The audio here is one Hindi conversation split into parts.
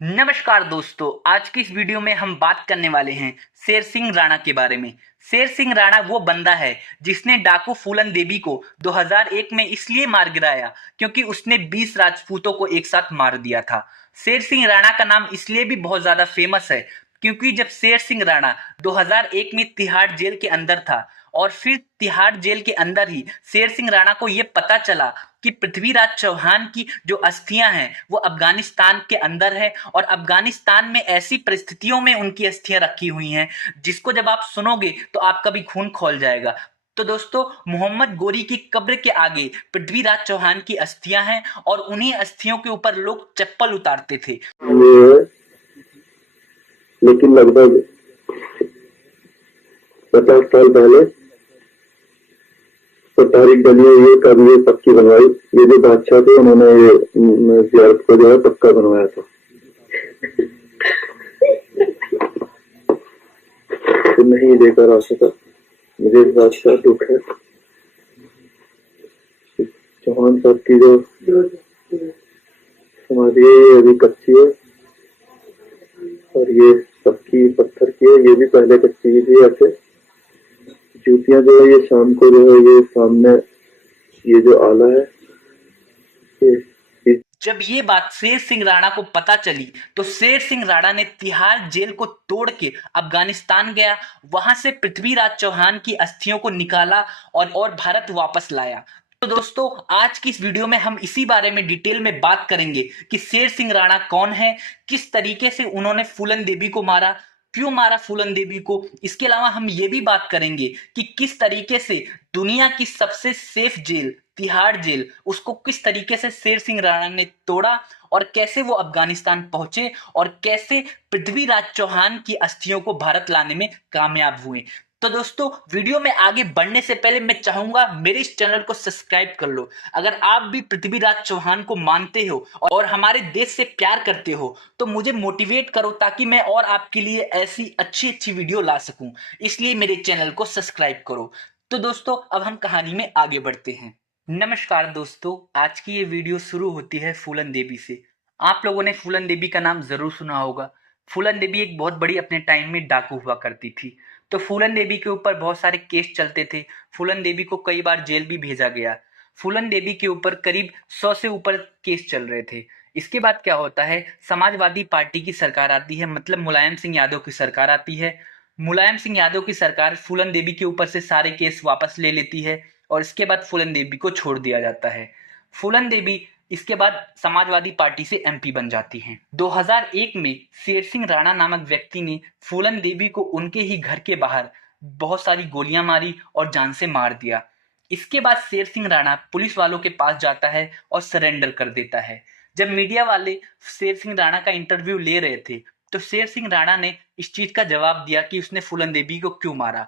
नमस्कार दोस्तों, आज की इस वीडियो में हम बात करने वाले हैं शेर सिंह राणा के बारे में। शेर सिंह राणा वो बंदा है जिसने डाकू फूलन देवी को 2001 में इसलिए मार गिराया क्योंकि उसने 20 राजपूतों को एक साथ मार दिया था। शेर सिंह राणा का नाम इसलिए भी बहुत ज्यादा फेमस है क्योंकि जब शेर सिंह राणा 2001 में तिहाड़ जेल के अंदर था और फिर तिहाड़ जेल के अंदर ही शेर सिंह राणा को यह पता चला कि पृथ्वीराज चौहान की जो अस्थियां हैं वो अफगानिस्तान के अंदर है और अफगानिस्तान में ऐसी परिस्थितियों में उनकी अस्थियां रखी हुई हैं जिसको जब आप सुनोगे तो आपका भी खून खौल जाएगा। तो दोस्तों, मोहम्मद गोरी की कब्र के आगे पृथ्वीराज चौहान की अस्थियां हैं और उन्हीं अस्थियों के ऊपर लोग चप्पल उतारते थे। लेकिन लगभग 50 साल पहले सरकारी गलियां ये कभी ये पक्की बनवाई। ये जो बादशाह थे उन्होंने ये जियारत को जो है पक्का बनवाया था। तो नहीं लेकर आ सका। मुझे इस बात का दुख है। चौहान साहब की जो समाधि है ये अभी कच्ची है और ये पक्की पत्थर की है। ये भी पहले कच्ची थी। ऐसे जूतियां जो है ये शाम को जो है ये सामने ये जो आला है ये जब ये बात शेर सिंह राणा को पता चली तो शेर सिंह राणा ने तिहाड़ जेल को तोड़ के अफगानिस्तान गया, वहां से पृथ्वीराज चौहान की अस्थियों को निकाला और भारत वापस लाया। तो दोस्तों, आज की इस वीडियो में हम इसी बारे में डिटेल में बात करेंगे कि शेर सिंह राणा कौन है, किस तरीके से उन्होंने फूलन देवी को मारा, क्यों मारा फूलन देवी को। इसके अलावा हम ये भी बात करेंगे कि किस तरीके से दुनिया की सबसे सेफ जेल तिहाड़ जेल उसको किस तरीके से शेर सिंह राणा ने तोड़ा और कैसे वो अफगानिस्तान पहुंचे और कैसे पृथ्वीराज चौहान की अस्थियों को भारत लाने में कामयाब हुए। तो दोस्तों, वीडियो में आगे बढ़ने से पहले मैं चाहूंगा मेरे इस चैनल को सब्सक्राइब कर लो। अगर आप भी पृथ्वीराज चौहान को मानते हो और हमारे देश से प्यार करते हो तो मुझे मोटिवेट करो ताकि मैं और आपके लिए ऐसी अच्छी अच्छी वीडियो ला सकूं। इसलिए मेरे चैनल को सब्सक्राइब करो। तो दोस्तों, अब हम कहानी में आगे बढ़ते हैं। नमस्कार दोस्तों, आज की ये वीडियो शुरू होती है फूलन देवी से। आप लोगों ने फूलन देवी का नाम जरूर सुना होगा। फूलन देवी एक बहुत बड़ी अपने टाइम में डाकू हुआ करती थी। तो फूलन देवी के ऊपर बहुत सारे केस चलते थे। फूलन देवी को कई बार जेल भी भेजा गया। फूलन देवी के ऊपर करीब 100 से ऊपर केस चल रहे थे। इसके बाद क्या होता है, समाजवादी पार्टी की सरकार आती है, मतलब मुलायम सिंह यादव की सरकार आती है। मुलायम सिंह यादव की सरकार फूलन देवी के ऊपर से सारे केस वापस ले लेती है और इसके बाद फूलन देवी को छोड़ दिया जाता है। फूलन देवी इसके बाद समाजवादी पार्टी से एमपी बन जाती हैं। 2001 में शेर सिंह राणा नामक व्यक्ति ने फूलन देवी को उनके ही घर के बाहर बहुत सारी गोलियां मारी और जान से मार दिया। इसके बाद शेर सिंह राणा पुलिस वालों के पास जाता है और सरेंडर कर देता है। जब मीडिया वाले शेर सिंह राणा का इंटरव्यू ले रहे थे तो शेर सिंह राणा ने इस चीज का जवाब दिया कि उसने फूलन देवी को क्यों मारा।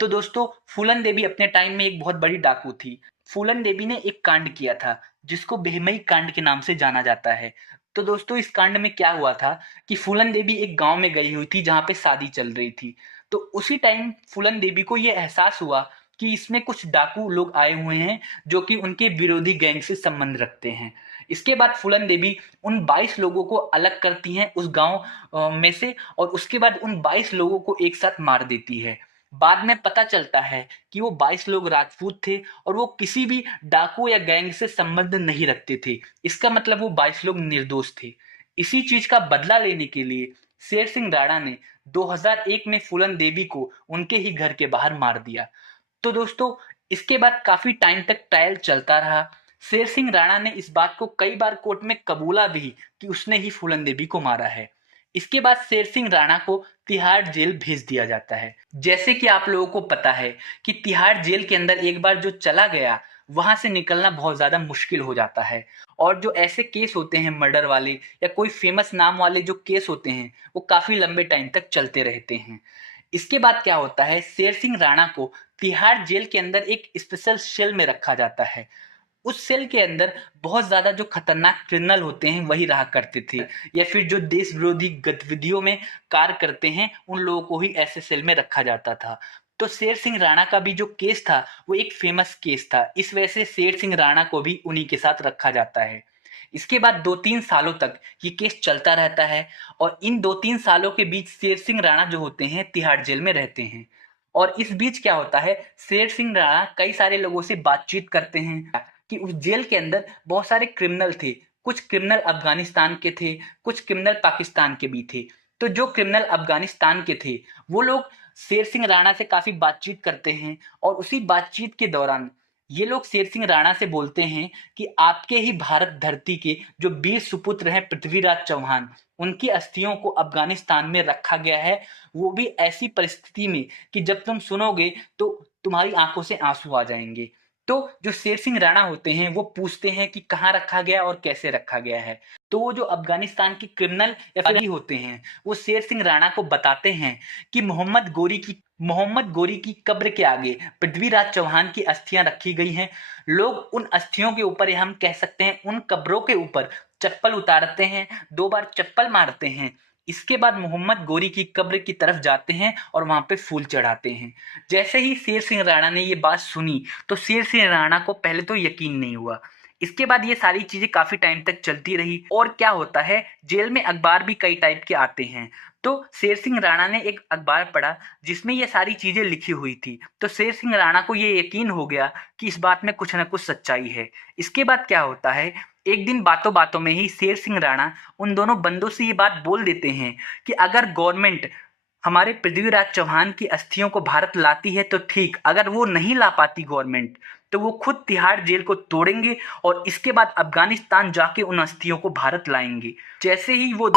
तो दोस्तों, फूलन देवी अपने टाइम में एक बहुत बड़ी डाकू थी। फूलन देवी ने एक कांड किया था जिसको बेहमई कांड के नाम से जाना जाता है। तो दोस्तों, इस कांड में क्या हुआ था कि फूलन देवी एक गांव में गई हुई थी जहां पे शादी चल रही थी। तो उसी टाइम फूलन देवी को यह एहसास हुआ कि इसमें कुछ डाकू लोग आए हुए हैं जो कि उनके विरोधी गैंग से संबंध रखते हैं। इसके बाद फूलन देवी उन 22 लोगों को अलग करती हैं उस गांव में से और उसके बाद उन 22 लोगों को एक साथ मार देती है। बाद में पता चलता है कि वो 22 लोग राजपूत थे और वो किसी भी डाकू या गैंग से संबंध नहीं रखते थे। इसका मतलब वो 22 लोग निर्दोष थे। इसी चीज का बदला लेने के लिए शेर सिंह राणा ने 2001 में फूलन देवी को उनके ही घर के बाहर मार दिया। तो दोस्तों, इसके बाद काफी टाइम तक ट्रायल चलता रहा। शेर सिंह राणा ने इस बात को कई बार कोर्ट में कबूला भी कि उसने ही फूलन देवी को मारा है। इसके बाद शेर सिंह राणा को तिहाड़ जेल भेज दिया जाता है। जैसे कि आप लोगों को पता है कि तिहाड़ जेल के अंदर एक बार जो चला गया वहां से निकलना बहुत ज्यादा मुश्किल हो जाता है। और जो ऐसे केस होते हैं मर्डर वाले या कोई फेमस नाम वाले जो केस होते हैं वो काफी लंबे टाइम तक चलते रहते हैं। इसके बाद क्या होता है, शेर सिंह राणा को तिहाड़ जेल के अंदर एक स्पेशल सेल में रखा जाता है। उस सेल के अंदर बहुत ज्यादा जो खतरनाक क्रिमिनल होते हैं वही रहा करते थे, या फिर जो देश विरोधी गतिविधियों में कार्य करते हैं उन लोगों को ही ऐसे सेल में रखा जाता था। तो शेर सिंह राणा का भी जो केस था वो एक फेमस केस था, इस वजह से शेर सिंह राणा को भी उन्हीं के साथ रखा जाता है। इसके बाद 2-3 सालों तक ये केस चलता रहता है और इन 2-3 सालों के बीच शेर सिंह राणा जो होते हैं तिहाड़ जेल में रहते हैं। और इस बीच क्या होता है, शेर सिंह राणा कई सारे लोगों से बातचीत करते हैं कि उस जेल के अंदर बहुत सारे क्रिमिनल थे। कुछ क्रिमिनल अफगानिस्तान के थे, कुछ क्रिमिनल पाकिस्तान के भी थे। तो जो क्रिमिनल अफगानिस्तान के थे वो लोग शेर सिंह राणा से काफी बातचीत करते हैं और उसी बातचीत के दौरान ये लोग शेर सिंह राणा से बोलते हैं कि आपके ही भारत धरती के जो वीर सुपुत्र हैं पृथ्वीराज चौहान, उनकी अस्थियों को अफगानिस्तान में रखा गया है, वो भी ऐसी परिस्थिति में कि जब तुम सुनोगे तो तुम्हारी आंखों से आंसू आ जाएंगे। तो जो शेर सिंह राणा होते हैं वो पूछते हैं कि कहाँ रखा गया और कैसे रखा गया है। तो वो जो अफगानिस्तान के क्रिमिनल या फिर होते हैं वो शेर सिंह राणा को बताते हैं कि मोहम्मद गोरी की कब्र के आगे पृथ्वीराज चौहान की अस्थियां रखी गई हैं। लोग उन अस्थियों के ऊपर, या हम कह सकते हैं उन कब्रों के ऊपर चप्पल उतारते हैं, 2 बार चप्पल मारते हैं। इसके बाद मोहम्मद गोरी की कब्र की तरफ जाते हैं और वहां पे फूल चढ़ाते हैं। जैसे ही शेर सिंह राणा ने ये बात सुनी तो शेर सिंह राणा को पहले तो यकीन नहीं हुआ। इसके बाद ये सारी चीजें काफी टाइम तक चलती रही और क्या होता है, जेल में अखबार भी कई टाइप के आते हैं। तो शेर सिंह राणा ने एक अखबार पढ़ा जिसमें ये सारी चीजें लिखी हुई थी। तो शेर सिंह राणा को ये यकीन हो गया कि इस बात में कुछ ना कुछ सच्चाई है। इसके बाद क्या होता है, एक दिन बातों बातों में ही शेर सिंह राणा उन दोनों बंदों से ये बात बोल देते हैं कि अगर गवर्नमेंट हमारे पृथ्वीराज चौहान की अस्थियों को भारत लाती है तो ठीक, अगर वो नहीं ला पाती गवर्नमेंट तो वो खुद तिहाड़ जेल को तोड़ेंगे और इसके बाद अफगानिस्तान जाके उन अस्थियों को भारत लाएंगे। जैसे ही वो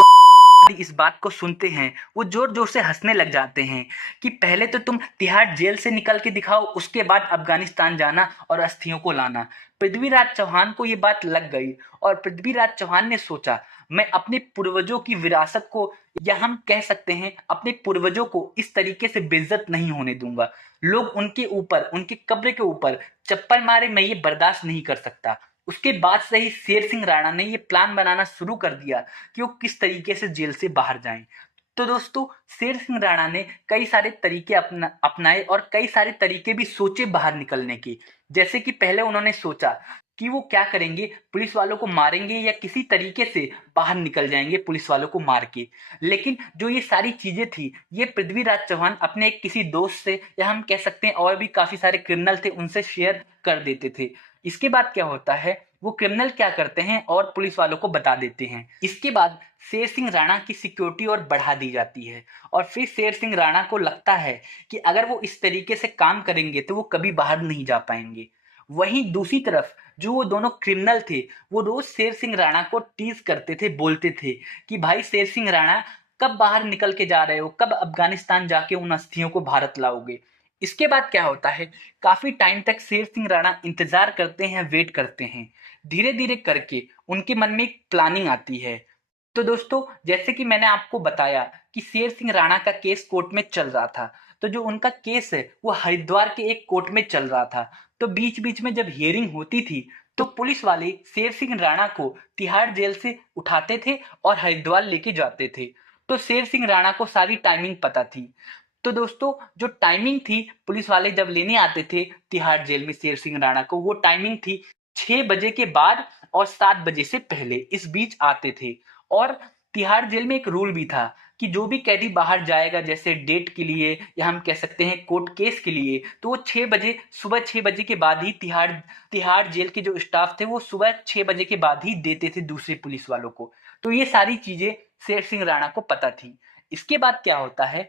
इस बात को सुनते हैं वो जोर जोर से हंसने लग जाते हैं कि पहले तो तुम तिहाड़ जेल से निकल के दिखाओ, उसके बाद अफगानिस्तान जाना और अस्थियों को लाना। पृथ्वीराज चौहान को ये बात लग गई और पृथ्वीराज चौहान ने सोचा मैं अपने पूर्वजों की विरासत को, या हम कह सकते हैं अपने पूर्वजों को, इस तरीके से बेइज्जत नहीं होने दूंगा। लोग उनके ऊपर, उनके कब्र के ऊपर चप्पल मारे, मैं ये बर्दाश्त नहीं कर सकता। उसके बाद से ही शेर सिंह राणा ने ये प्लान बनाना शुरू कर दिया कि वो किस तरीके से जेल से बाहर जाएं। तो दोस्तों, शेर सिंह राणा ने कई सारे तरीके अपनाए और कई सारे तरीके भी सोचे बाहर निकलने के। जैसे कि पहले उन्होंने सोचा कि वो क्या करेंगे, पुलिस वालों को मारेंगे या किसी तरीके से बाहर निकल जाएंगे पुलिस वालों को मार के। लेकिन जो ये सारी चीजें थी ये पृथ्वीराज चौहान अपने एक किसी दोस्त से, या हम कह सकते हैं और भी काफी सारे क्रिमिनल थे, उनसे शेयर कर देते थे। इसके बाद क्या होता है, वो क्रिमिनल क्या करते हैं और पुलिस वालों को बता देते हैं। इसके बाद शेर सिंह राणा की सिक्योरिटी और बढ़ा दी जाती है और फिर शेर सिंह राणा को लगता है कि अगर वो इस तरीके से काम करेंगे तो वो कभी बाहर नहीं जा पाएंगे। वहीं दूसरी तरफ जो वो दोनों क्रिमिनल थे वो रोज शेर सिंह राणा को टीज करते थे, बोलते थे कि भाई शेर सिंह राणा कब बाहर निकल के जा रहे हो, कब अफगानिस्तान जाके उन अस्थियों को भारत लाओगे। इसके बाद क्या होता है, काफी टाइम तक शेर सिंह राणा इंतजार करते हैं, वेट करते हैं। धीरे धीरे करके उनके मन में एक प्लानिंग आती है। तो दोस्तों, जैसे कि मैंने आपको बताया कि शेर सिंह राणा का केस कोर्ट में चल रहा था, तो जो उनका केस है वो हरिद्वार के एक कोर्ट में चल रहा था। तो बीच बीच में जब हियरिंग होती थी तो पुलिस वाले शेर सिंह राणा को तिहाड़ जेल से उठाते थे और हरिद्वार लेके जाते थे। तो शेर सिंह राणा को सारी टाइमिंग पता थी। तो दोस्तों, जो टाइमिंग थी, पुलिस वाले जब लेने आते थे तिहाड़ जेल में शेर सिंह राणा को, वो टाइमिंग थी 6 बजे के बाद और 7 बजे से पहले, इस बीच आते थे। और तिहाड़ जेल में एक रूल भी था कि जो भी कैदी बाहर जाएगा, जैसे डेट के लिए या हम कह सकते हैं कोर्ट केस के लिए, तो वो 6 बजे, सुबह 6 बजे के बाद ही तिहाड़ जेल के जो स्टाफ थे वो सुबह 6 बजे के बाद ही देते थे दूसरे पुलिस वालों को। तो ये सारी चीजें शेर सिंह राणा को पता थी। इसके बाद क्या होता है,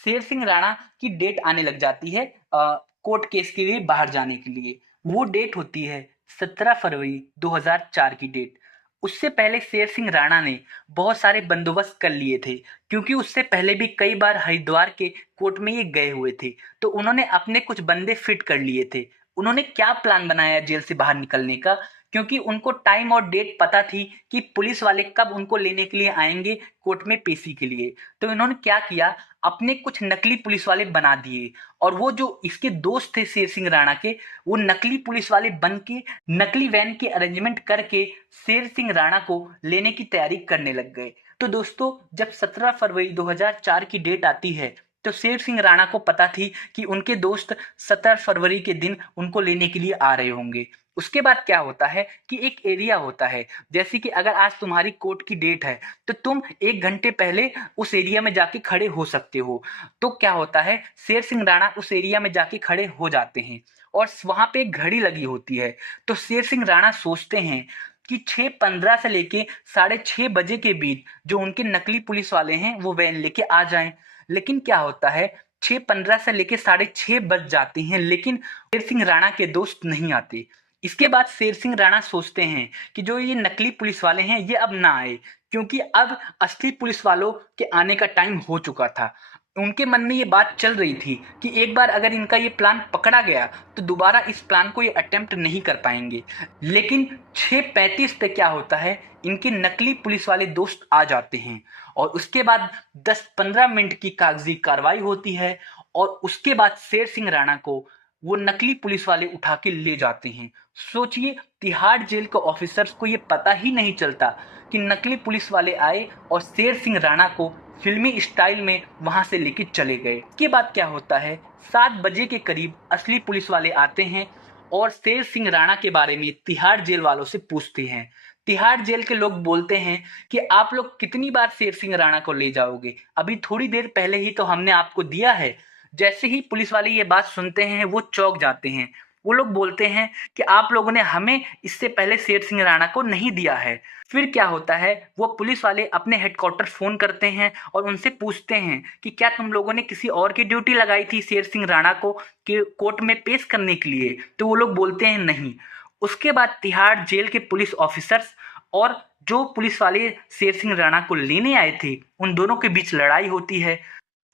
शेर सिंह राणा की डेट आने लग जाती है कोर्ट केस के लिए बाहर जाने के लिए। वो डेट होती है 17 फरवरी 2004 की डेट। उससे पहले शेर सिंह राणा ने बहुत सारे बंदोबस्त कर लिए थे, क्योंकि उससे पहले भी कई बार हरिद्वार के कोर्ट में ये गए हुए थे। तो उन्होंने अपने कुछ बंदे फिट कर लिए थे। उन्होंने क्या प्लान बनाया जेल से बाहर निकलने का, क्योंकि उनको टाइम और डेट पता थी कि पुलिस वाले कब उनको लेने के लिए आएंगे कोर्ट में पेशी के लिए। तो इन्होंने क्या किया, अपने कुछ नकली पुलिस वाले बना दिए और वो जो इसके दोस्त थे शेर सिंह राणा के, वो नकली पुलिस वाले बन के नकली वैन के अरेंजमेंट करके शेर सिंह राणा को लेने की तैयारी करने लग गए। तो दोस्तों, जब 17 फरवरी 2004 की डेट आती है तो शेर सिंह राणा को पता थी कि उनके दोस्त 17 फरवरी के दिन उनको लेने के लिए आ रहे होंगे। उसके बाद क्या होता है कि एक एरिया होता है, जैसे कि अगर आज तुम्हारी कोर्ट की डेट है तो तुम 1 घंटे पहले उस एरिया में जाके खड़े हो सकते हो। तो क्या होता है, शेर सिंह राणा उस एरिया में जाके खड़े हो जाते हैं और वहां पे एक घड़ी लगी होती है। तो शेर सिंह राणा सोचते हैं कि 6:15 से लेके 6:30 बजे के बीच जो उनके नकली पुलिस वाले हैं वो वैन लेके आ जाएं। लेकिन क्या होता है, 6:15 से लेके 6:30 बज जाती हैं, लेकिन शेर सिंह राणा के दोस्त नहीं आते। इसके बाद शेर सिंह राणा सोचते हैं कि जो ये नकली पुलिस वाले हैं ये अब ना आए, क्योंकि अब असली पुलिस वालों के आने का टाइम हो चुका था। उनके मन में ये बात चल रही थी कि एक बार अगर इनका ये प्लान पकड़ा गया तो दोबारा इस प्लान को ये अटेम्प्ट नहीं कर पाएंगे। लेकिन 6:35 पे क्या होता है, इनके नकली पुलिस वाले दोस्त आ जाते हैं और उसके बाद 10-15 मिनट की कागजी कार्रवाई होती है और उसके बाद शेर सिंह राणा को वो नकली पुलिस वाले उठा के ले जाते हैं। सोचिए, तिहाड़ जेल के ऑफिसर्स को ये पता ही नहीं चलता कि नकली पुलिस वाले आए और शेर सिंह राणा को फिल्मी स्टाइल में वहां से लेके चले गए। इसके बाद क्या होता है, 7 बजे के करीब असली पुलिस वाले आते हैं और शेर सिंह राणा के बारे में तिहाड़ जेल वालों से पूछते हैं। तिहाड़ जेल के लोग बोलते हैं कि आप लोग कितनी बार शेर सिंह राणा को ले जाओगे, अभी थोड़ी देर पहले ही तो हमने आपको दिया है। जैसे ही पुलिस वाले ये बात सुनते हैं वो चौंक जाते हैं। वो लोग बोलते हैं कि आप लोगों ने हमें इससे पहले शेर सिंह राणा को नहीं दिया है। फिर क्या होता है, वो पुलिस वाले अपने हेडक्वार्टर फोन करते हैं और उनसे पूछते हैं कि क्या तुम लोगों ने किसी और की ड्यूटी लगाई थी शेर सिंह राणा को कि कोर्ट में पेश करने के लिए। तो वो लोग बोलते हैं नहीं। उसके बाद तिहाड़ जेल के पुलिस ऑफिसर्स और जो पुलिस वाले शेर सिंह राणा को लेने आए थे उन दोनों के बीच लड़ाई होती है।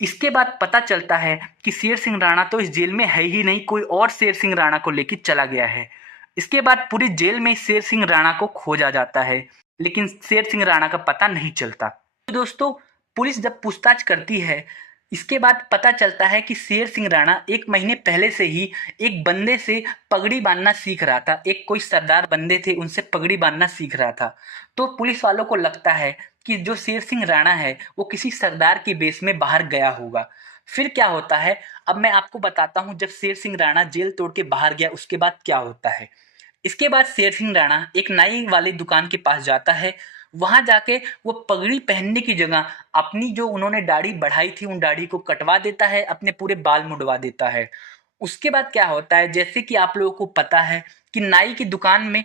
इसके बाद पता चलता है कि शेर सिंह राणा तो इस जेल में है ही नहीं, कोई और शेर सिंह राणा को लेकर चला गया है। इसके बाद पूरी जेल में शेर सिंह राणा को खोजा जाता है, लेकिन शेर सिंह राणा का पता नहीं चलता। तो दोस्तों, पुलिस जब पूछताछ करती है, इसके बाद पता चलता है कि शेर सिंह राणा 1 महीने पहले से ही एक बंदे से पगड़ी बांधना सीख रहा था। एक कोई सरदार बंदे थे, उनसे पगड़ी बांधना सीख रहा था। तो पुलिस वालों को लगता है कि जो शेर सिंह राणा है वो किसी सरदार के बेस में बाहर गया होगा। फिर क्या होता है, अब मैं आपको बताता हूँ जब शेर सिंह राणा जेल तोड़ के बाहर गया उसके बाद क्या होता है। इसके बाद शेर सिंह राणा एक नाई वाली दुकान के पास जाता है। वहां जाके वो पगड़ी पहनने की जगह अपनी जो उन्होंने दाढ़ी बढ़ाई थी उन दाढ़ी को कटवा देता है, अपने पूरे बाल मुंडवा देता है। उसके बाद क्या होता है, जैसे कि आप लोगों को पता है कि नाई की दुकान में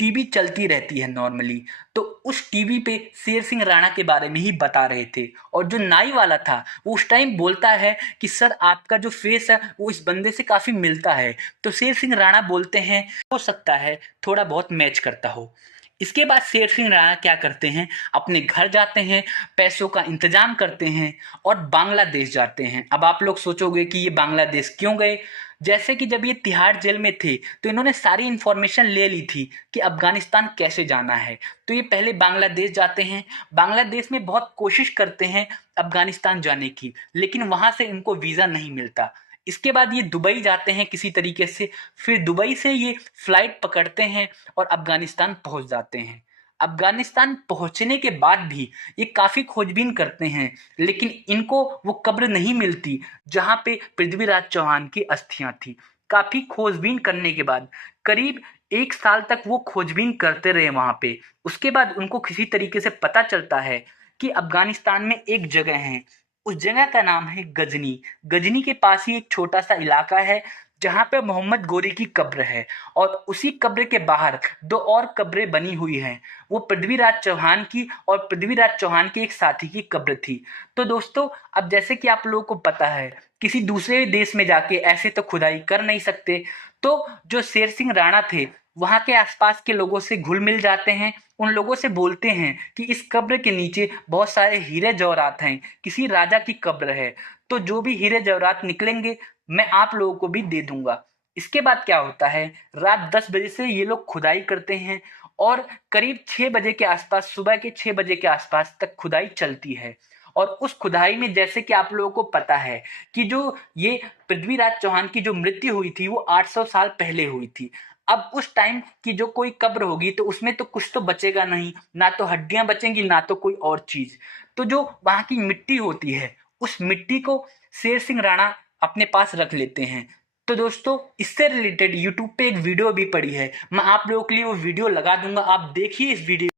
टीवी चलती रहती है नॉर्मली। तो उस टीवी पे शेर सिंह राणा के बारे में ही बता रहे थे और जो नाई वाला था वो उस टाइम बोलता है कि सर आपका जो फेस है वो इस बंदे से काफी मिलता है। तो शेर सिंह राणा बोलते हैं हो सकता है थोड़ा बहुत मैच करता हो। इसके बाद शेर सिंह राणा क्या करते हैं, अपने घर जाते हैं, पैसों का इंतजाम करते हैं और बांग्लादेश जाते हैं। अब आप लोग सोचोगे कि ये बांग्लादेश क्यों गए। जैसे कि जब ये तिहाड़ जेल में थे तो इन्होंने सारी इंफॉर्मेशन ले ली थी कि अफगानिस्तान कैसे जाना है। तो ये पहले बांग्लादेश जाते हैं, बांग्लादेश में बहुत कोशिश करते हैं अफगानिस्तान जाने की, लेकिन वहां से इनको वीज़ा नहीं मिलता। इसके बाद ये दुबई जाते हैं किसी तरीके से, फिर दुबई से ये फ्लाइट पकड़ते हैं और अफगानिस्तान पहुंच जाते हैं। अफगानिस्तान पहुंचने के बाद भी ये काफ़ी खोजबीन करते हैं, लेकिन इनको वो कब्र नहीं मिलती जहां पे पृथ्वीराज चौहान की अस्थियां थी। काफ़ी खोजबीन करने के बाद करीब 1 साल तक वो खोजबीन करते रहे वहां पे। उसके बाद उनको किसी तरीके से पता चलता है कि अफगानिस्तान में एक जगह है, उस जगह का नाम है गजनी। गजनी के पास ही एक छोटा सा इलाका है जहाँ पे मोहम्मद गोरी की कब्र है और उसी कब्र के बाहर 2 और कब्रें बनी हुई हैं। वो पृथ्वीराज चौहान की और पृथ्वीराज चौहान के एक साथी की कब्र थी। तो दोस्तों, अब जैसे कि आप लोगों को पता है किसी दूसरे देश में जाके ऐसे तो खुदाई कर नहीं सकते। तो जो शेर सिंह राणा थे वहाँ के आसपास के लोगों से घुल मिल जाते हैं, उन लोगों से बोलते हैं कि इस कब्र के नीचे बहुत सारे हीरे जवाहरात हैं, किसी राजा की कब्र है, तो जो भी हीरे जवाहरात निकलेंगे मैं आप लोगों को भी दे दूंगा। इसके बाद क्या होता है, रात 10 बजे से ये लोग खुदाई करते हैं और करीब 6 बजे के आसपास, सुबह के 6 बजे के आसपास तक खुदाई चलती है। और उस खुदाई में जैसे कि आप लोगों को पता है कि जो ये पृथ्वीराज चौहान की जो मृत्यु हुई थी वो 800 साल पहले हुई थी। अब उस टाइम की जो कोई कब्र होगी तो उसमें तो कुछ तो बचेगा नहीं, ना तो हड्डियां बचेंगी ना तो कोई और चीज। तो जो वहां की मिट्टी होती है उस मिट्टी को शेर सिंह राणा अपने पास रख लेते हैं। तो दोस्तों इससे रिलेटेड यूट्यूब पे एक वीडियो भी पड़ी है, मैं आप लोगों के लिए वो वीडियो लगा दूंगा, आप देखिए इस वीडियो।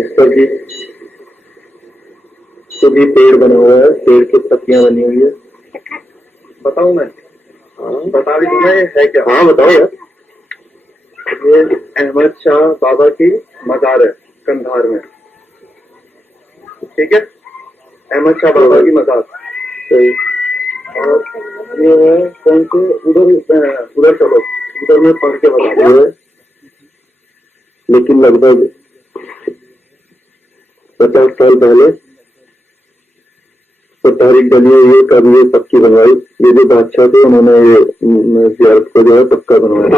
इस पर भी खुद ही पेड़ बना हुआ है, पेड़ की पत्तियां बनी हुई है। बताऊं मैं? हाँ बता भी दूंगा ये है क्या। हाँ बताओ यार। ये अहमद शाह बाबा की मजार है कंधार में, ठीक है, अहमद शाह बाबा की मजार। सही। और ये है कौन से, उधर चलो, उधर में पढ़ के बता रहे हैं, लेकिन लगभग 50 साल पहले तो तारीख डली हुई है, कब ये पक्की बनवाई। ये जो बादशाह थे उन्होंने ये जियारत को जो है पक्का बनवाया।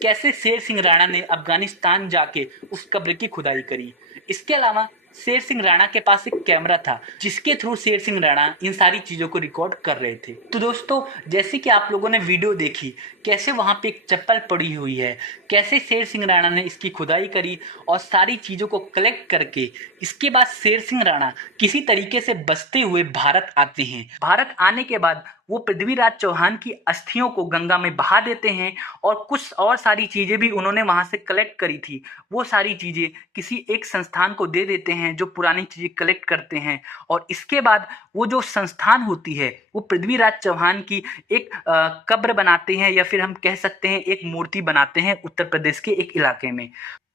कैसे शेर सिंह राणा ने अफगानिस्तान जाके उस कब्र की खुदाई करी। इसके अलावा शेर सिंह राणा के पास एक कैमरा था जिसके थ्रू शेर सिंह राणा इन सारी चीज़ों को रिकॉर्ड कर रहे थे। तो दोस्तों जैसे कि आप लोगों ने वीडियो देखी, कैसे वहाँ पे एक चप्पल पड़ी हुई है, कैसे शेर सिंह राणा ने इसकी खुदाई करी और सारी चीज़ों को कलेक्ट करके इसके बाद शेर सिंह राणा किसी तरीके से बचते हुए भारत आते हैं। भारत आने के बाद वो पृथ्वीराज चौहान की अस्थियों को गंगा में बहा देते हैं और कुछ और सारी चीज़ें भी उन्होंने वहाँ से कलेक्ट करी थी, वो सारी चीज़ें किसी एक संस्थान को दे देते हैं जो पुरानी चीज़ें कलेक्ट करते हैं। और इसके बाद वो जो संस्थान होती है वो पृथ्वीराज चौहान की एक कब्र बनाते हैं, या फिर हम कह सकते हैं एक मूर्ति बनाते हैं उत्तर प्रदेश के एक इलाके में।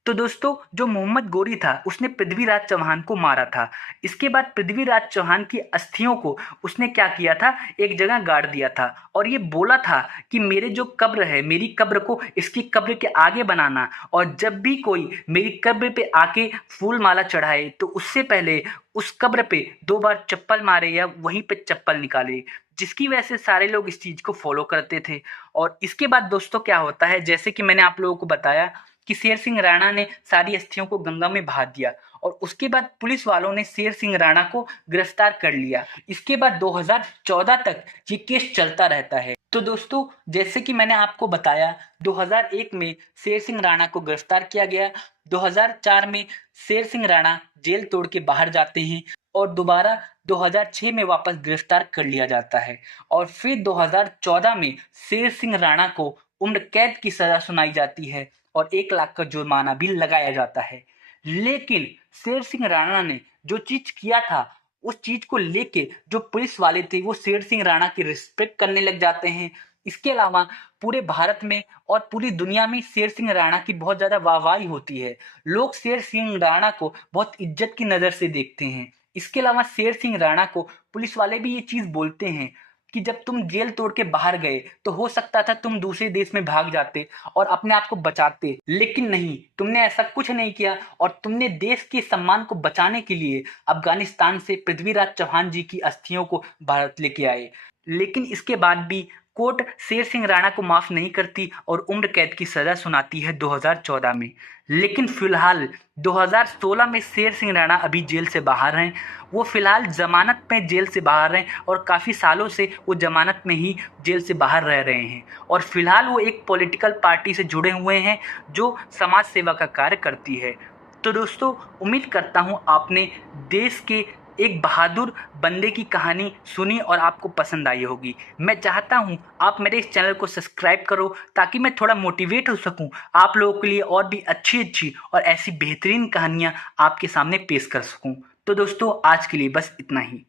तो दोस्तों जो मोहम्मद गोरी था उसने पृथ्वीराज चौहान को मारा था। इसके बाद पृथ्वीराज चौहान की अस्थियों को उसने क्या किया था, एक जगह गाड़ दिया था और ये बोला था कि मेरे जो कब्र है, मेरी कब्र को इसकी कब्र के आगे बनाना, और जब भी कोई मेरी कब्र पे आके फूल माला चढ़ाए तो उससे पहले उस कब्र पे 2 बार चप्पल मारे या वहीं पे चप्पल निकाले, जिसकी वजह से सारे लोग इस चीज़ को फॉलो करते थे। और इसके बाद दोस्तों क्या होता है, जैसे कि मैंने आप लोगों को बताया कि शेर सिंह राणा ने सारी अस्थियों को गंगा में बहा दिया और उसके बाद पुलिस वालों ने शेर सिंह राणा को गिरफ्तार कर लिया। इसके बाद 2014 तक ये केस चलता रहता है। तो दोस्तों जैसे कि मैंने आपको बताया 2001 में शेर सिंह राणा को गिरफ्तार किया गया, 2004 में शेर सिंह राणा जेल तोड़ के बाहर जाते हैं और दोबारा 2006 में वापस गिरफ्तार कर लिया जाता है और फिर 2014 में शेर सिंह राणा को उम्र कैद की सजा सुनाई जाती है और 1 लाख का जुर्माना भी लगाया जाता है। लेकिन शेर सिंह राणा ने जो चीज किया था उस चीज को लेके जो पुलिस वाले थे वो शेर सिंह राणा की रिस्पेक्ट करने लग जाते हैं। इसके अलावा पूरे भारत में और पूरी दुनिया में शेर सिंह राणा की बहुत ज्यादा वाहवाही होती है। लोग शेर सिंह राणा को बहुत इज्जत की नजर से देखते हैं। इसके अलावा शेर सिंह राणा को पुलिस वाले भी ये चीज बोलते हैं कि जब तुम जेल तोड़ के बाहर गए तो हो सकता था तुम दूसरे देश में भाग जाते और अपने आप को बचाते, लेकिन नहीं, तुमने ऐसा कुछ नहीं किया और तुमने देश के सम्मान को बचाने के लिए अफगानिस्तान से पृथ्वीराज चौहान जी की अस्थियों को भारत लेके आए। लेकिन इसके बाद भी कोर्ट शेर सिंह राणा को माफ नहीं करती और उम्र कैद की सजा सुनाती है 2014 में। लेकिन फिलहाल 2016 में शेर सिंह राणा अभी जेल से बाहर हैं। वो फिलहाल जमानत में जेल से बाहर हैं और काफ़ी सालों से वो जमानत में ही जेल से बाहर रह रहे हैं और फिलहाल वो एक पॉलिटिकल पार्टी से जुड़े हुए हैं जो समाज सेवा का कार्य करती है। तो दोस्तों उम्मीद करता हूँ आपने देश के एक बहादुर बंदे की कहानी सुनी और आपको पसंद आई होगी। मैं चाहता हूँ आप मेरे इस चैनल को सब्सक्राइब करो ताकि मैं थोड़ा मोटिवेट हो सकूँ आप लोगों के लिए और भी अच्छी और ऐसी बेहतरीन कहानियाँ आपके सामने पेश कर सकूँ। तो दोस्तों आज के लिए बस इतना ही।